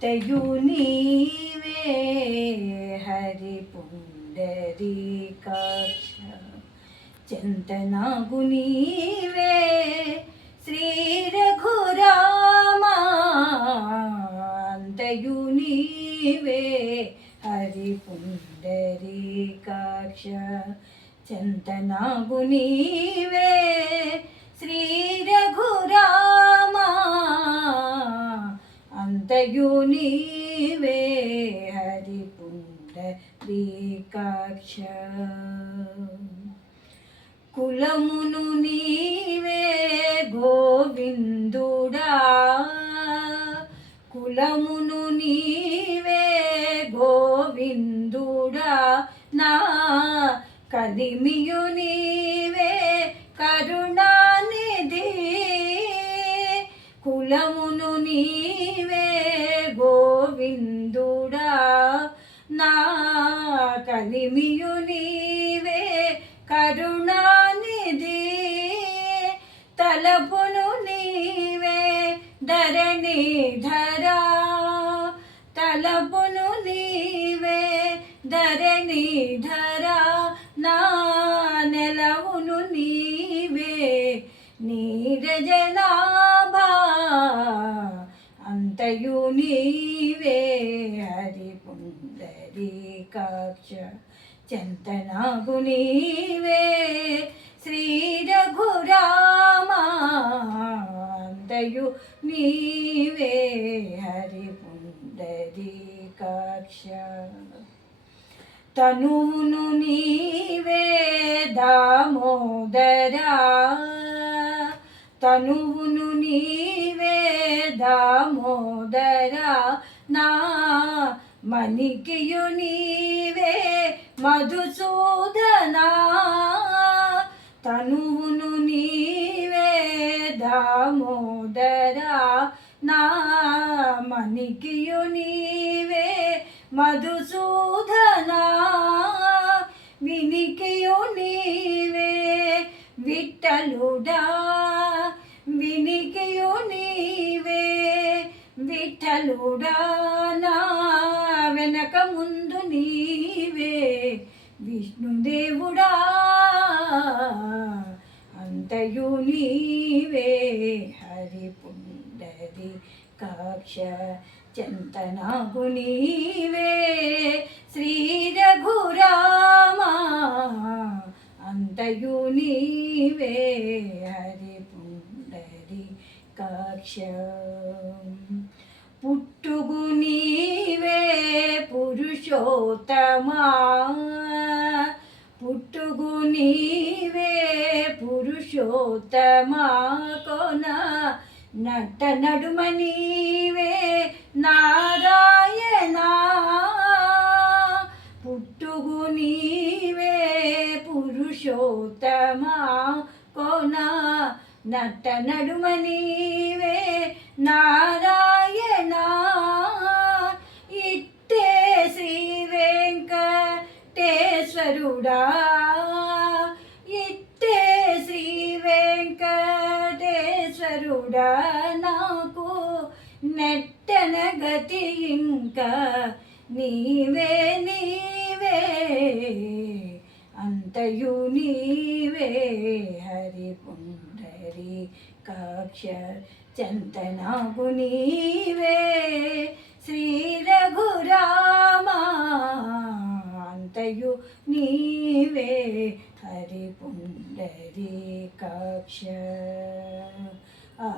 అంతయు నీవే హరి పుండరీకాక్ష చింతనాగు నీవే శ్రీ రఘురామా అంతయు నీవే హరి పుండరీకాక్ష చింతనాగు నీవే శ్రీ రఘురామా అంతయు నీవే హరి పుండరీకాక్ష కులమును నీవే గోవిందుడా కులమును నీవే గోవిందుడా నా కలిమియు నీవే కరుణానిధి కులమును నీవే గోవిందుడా నా కలిమియు నీవే కరుణానిధి తలపును నీవే ధరణిధరా తలపును నీవే ధరణిధరా నా నెలవును నీవే నీరజనాభా అంతయు నీవే హరి పుండరీకాక్ష చింతనాగు నీవే శ్రీ రఘురామా అంతయు నీవే హరి పుండరీకాక్ష తనువును నీవే దామోదరా తనువును నీవే దామోదరా నా మణికియు నీవే మధుసూదనా తనువును నీవే దామోదరా నా మణికియు నీవే మధుసూదనా వినికియు నీవే విఠలుడా వినికియు నీవే విఠలుడా నా వెనక ముందు నీవే విష్ణుదేవుడా అంతయు నీవే హరి పుండరీకాక్ష చింతనాగు నీవే శ్రీ రఘురామా అంతయు నీవే హరి పుండరీకాక్ష పుట్టుగు నీవే పురుషోత్తమా పుట్టుగు నీవే పురుషోత్తమా కొన నట్ట నడుమ నీవే నారాయణా పుట్టుగు నీవే పురుషోత్తమా కొన నట్ట నడుమ నీవే నారాయణా ఇట్టే శ్రీ వెంకటేశ్వరుడా ఇట్టే శ్రీ వెంకటేశ్వరుడా నాకు నెట్టన గతి ఇంకా నీవే నీవే అంతయు నీవే హరి పుండరీకాక్ష చింతనాగు నీవే శ్రీ రఘురామా అంతయు నీవే హరి పుండరీకాక్ష ఆ